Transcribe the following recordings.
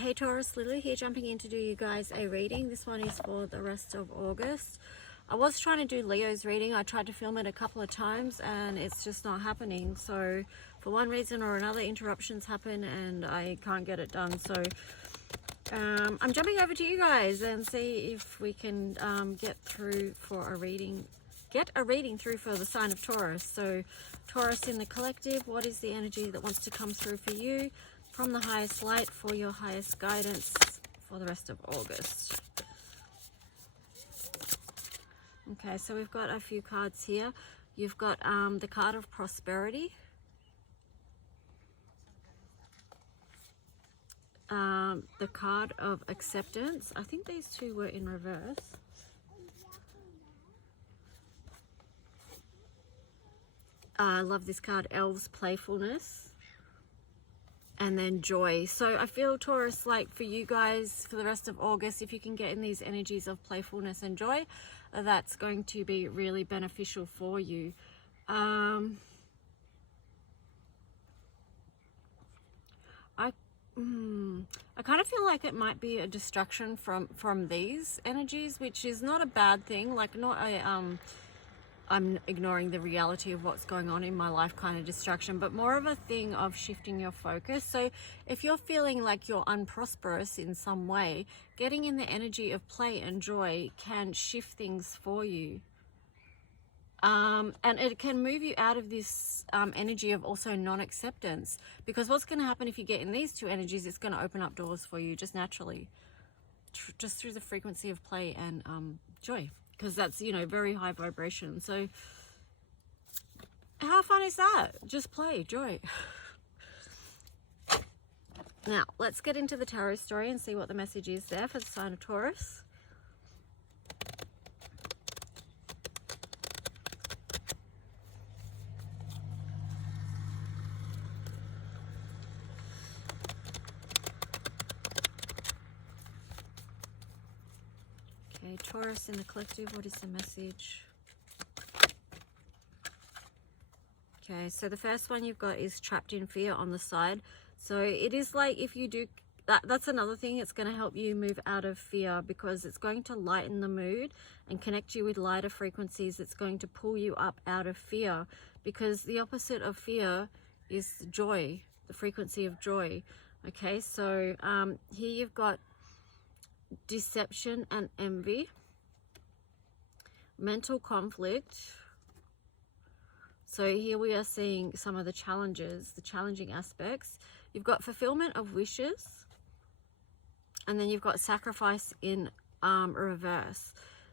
Hey Taurus, Lily here, jumping in to do you guys a reading. This one is for the rest of August. I was trying to do Leo's reading. I tried to film it a couple of times and it's just not happening. So for one reason or another, interruptions happen and I can't get it done. So I'm jumping over to you guys and see if we can get through for a reading. Get a reading through for the sign of Taurus. So Taurus in the collective, what is the energy that wants to come through for you from the highest light for your highest guidance for the rest of August? Okay, so we've got a few cards here. You've got the card of prosperity, the card of acceptance. I think these two were in reverse. I love this card, Elves Playfulness, and then joy. So I feel, Taurus, like for you guys for the rest of August, if you can get in these energies of playfulness and joy, that's going to be really beneficial for you. I kind of feel like it might be a distraction from these energies, which is not a bad thing. Like, not a I'm ignoring the reality of what's going on in my life kind of distraction, but more of a thing of shifting your focus. So if you're feeling like you're unprosperous in some way, getting in the energy of play and joy can shift things for you. And it can move you out of this energy of also non-acceptance, because what's going to happen if you get in these two energies, it's going to open up doors for you just naturally, just through the frequency of play and joy, because that's, you know, very high vibration. So how fun is that? Just play, joy. Now let's get into the tarot story and see what the message is there for the sign of Taurus. Okay, Taurus in the collective, what is the message? Okay, so the first one you've got is trapped in fear on the side. So it is like, if you do, that's another thing, it's going to help you move out of fear, because it's going to lighten the mood and connect you with lighter frequencies. It's going to pull you up out of fear, because the opposite of fear is joy, the frequency of joy. Okay, so here you've got deception and envy, mental conflict. So here we are seeing some of the challenges, the challenging aspects. You've got fulfillment of wishes, and then you've got sacrifice in reverse.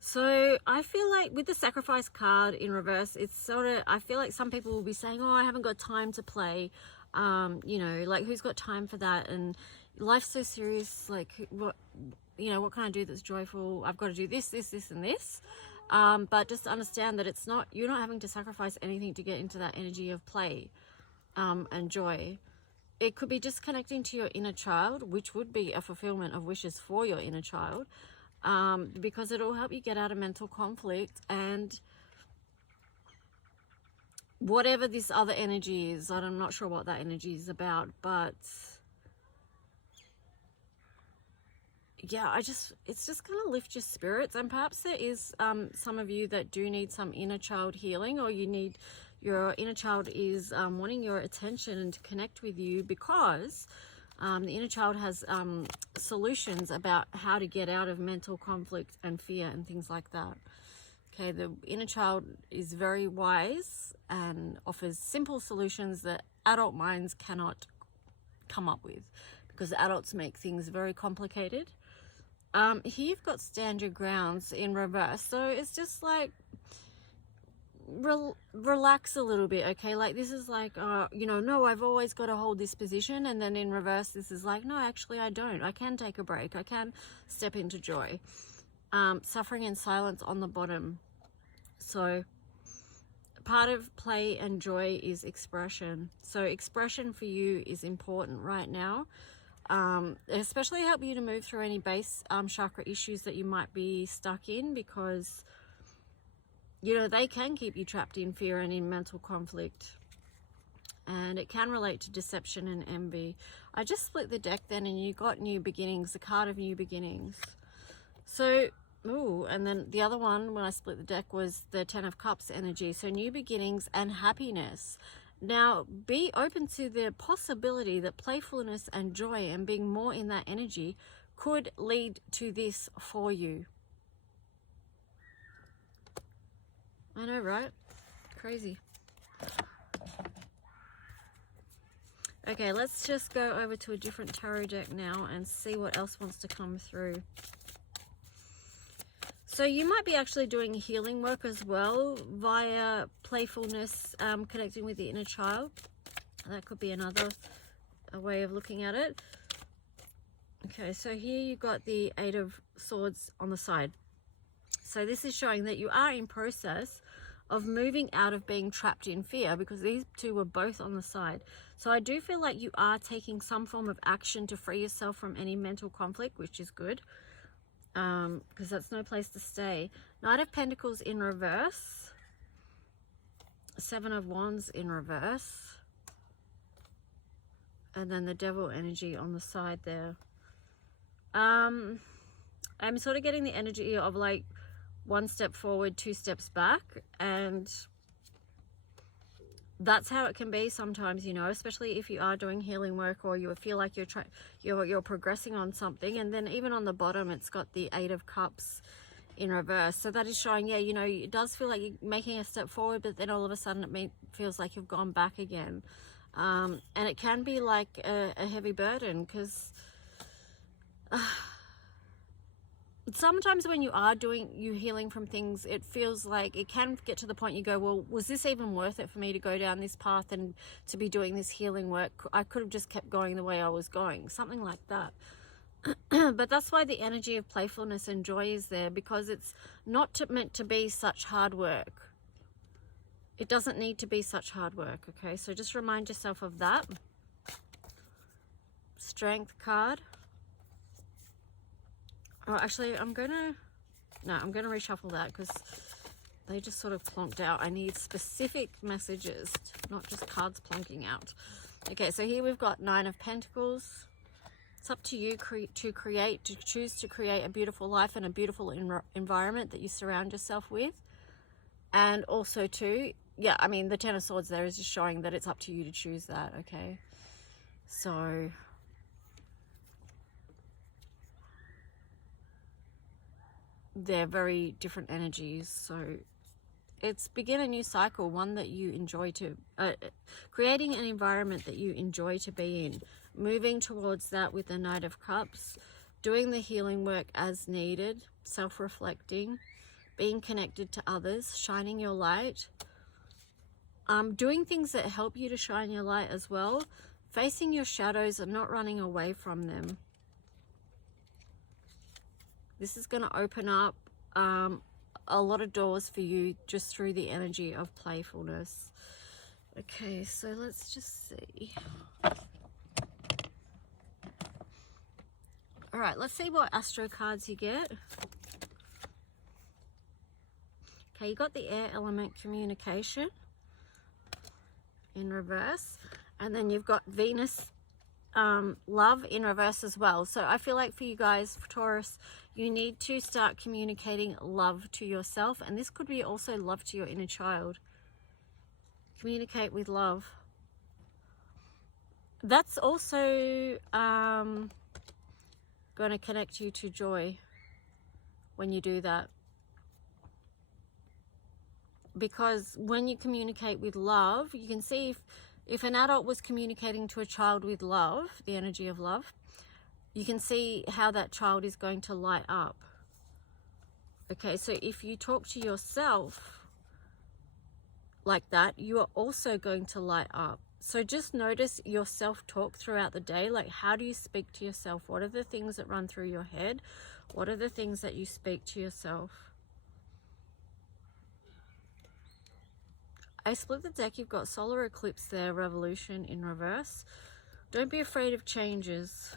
So I feel like with the sacrifice card in reverse, it's sort of, I feel like some people will be saying, oh, I haven't got time to play. You know, like, who's got time for that? And life's so serious, like, what, you know, what can I do that's joyful? I've got to do this, this, this, and this. But just understand that it's not, you're not having to sacrifice anything to get into that energy of play and joy. It could be just connecting to your inner child, which would be a fulfillment of wishes for your inner child, because it'll help you get out of mental conflict and whatever this other energy is. I'm not sure what that energy is about, but yeah, it's just going to lift your spirits. And perhaps there is some of you that do need some inner child healing, or your inner child is wanting your attention and to connect with you, because the inner child has solutions about how to get out of mental conflict and fear and things like that. Okay, the inner child is very wise and offers simple solutions that adult minds cannot come up with, because adults make things very complicated. Here you've got stand your grounds in reverse. So it's just like, relax a little bit, okay? Like, this is like, you know, no, I've always got to hold this position. And then in reverse, this is like, no, actually I don't. I can take a break. I can step into joy. Suffering and silence on the bottom. So part of play and joy is expression. So expression for you is important right now. Especially help you to move through any base chakra issues that you might be stuck in, because, you know, they can keep you trapped in fear and in mental conflict. and it can relate to deception and envy. I just split the deck then, and you got new beginnings, the card of new beginnings. So, ooh, and then the other one when I split the deck was the Ten of Cups energy. So new beginnings and happiness. Now, be open to the possibility that playfulness and joy and being more in that energy could lead to this for you. I know, right? Crazy. Okay, let's just go over to a different tarot deck now and see what else wants to come through. So you might be actually doing healing work as well via playfulness, connecting with the inner child. That could be another way of looking at it. Okay, so here you've got the Eight of Swords on the side. So this is showing that you are in process of moving out of being trapped in fear, because these two were both on the side. So I do feel like you are taking some form of action to free yourself from any mental conflict, which is good. Because that's no place to stay. Knight of Pentacles in reverse. Seven of Wands in reverse. And then the Devil energy on the side there. I'm sort of getting the energy of like one step forward, two steps back. And that's how it can be sometimes, you know, especially if you are doing healing work or you feel like you're progressing on something. And then even on the bottom, it's got the Eight of Cups in reverse. So that is showing, yeah, you know, it does feel like you're making a step forward, but then all of a sudden it feels like you've gone back again. And it can be like a heavy burden, because sometimes when you are healing from things, it feels like it can get to the point you go, well, was this even worth it for me to go down this path and to be doing this healing work? I could have just kept going the way I was going, something like that. But that's why the energy of playfulness and joy is there, because it's not meant to be such hard work. It doesn't need to be such hard work, okay? So just remind yourself of that. Strength card. Oh, actually, I'm going to reshuffle that because they just sort of plonked out. I need specific messages, not just cards plonking out. Okay, so here we've got Nine of Pentacles. It's up to you to choose to create a beautiful life and a beautiful environment that you surround yourself with. And also too, yeah, I mean, the Ten of Swords there is just showing that it's up to you to choose that, okay? So they're very different energies. So it's begin a new cycle, one that you enjoy to creating an environment that you enjoy to be in, moving towards that with the Knight of Cups, doing the healing work as needed, self-reflecting, being connected to others, shining your light, doing things that help you to shine your light as well, facing your shadows and not running away from them. This is going to open up a lot of doors for you just through the energy of playfulness. Okay, so let's just see. All right, let's see what astro cards you get. Okay, you got the air element, communication in reverse. And then you've got Venus, love in reverse as well. So I feel like for you guys, for Taurus, you need to start communicating love to yourself. And this could be also love to your inner child. Communicate with love. That's also going to connect you to joy when you do that. Because when you communicate with love, you can see if an adult was communicating to a child with love, the energy of love, you can see how that child is going to light up. Okay, so if you talk to yourself like that, you are also going to light up. So just notice your self-talk throughout the day. Like, how do you speak to yourself? What are the things that run through your head? What are the things that you speak to yourself? I split the deck. You've got solar eclipse there, revolution in reverse. Don't be afraid of changes.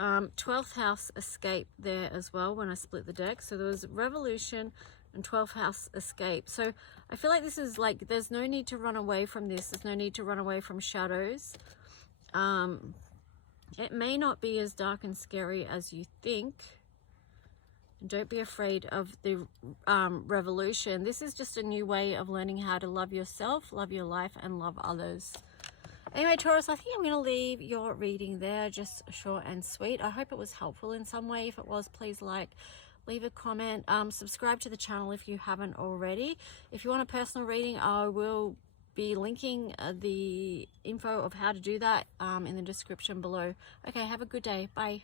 12th house escape there as well when I split the deck. So there was revolution, and 12th house escape. So I feel like this is like, there's no need to run away from this. There's no need to run away from shadows. It may not be as dark and scary as you think. Don't be afraid of the revolution. This is just a new way of learning how to love yourself, love your life, and love others. Anyway, Taurus, I think I'm going to leave your reading there, just short and sweet. I hope it was helpful in some way. If it was, please like, leave a comment, subscribe to the channel if you haven't already. If you want a personal reading, I will be linking the info of how to do that in the description below. Okay, have a good day. Bye.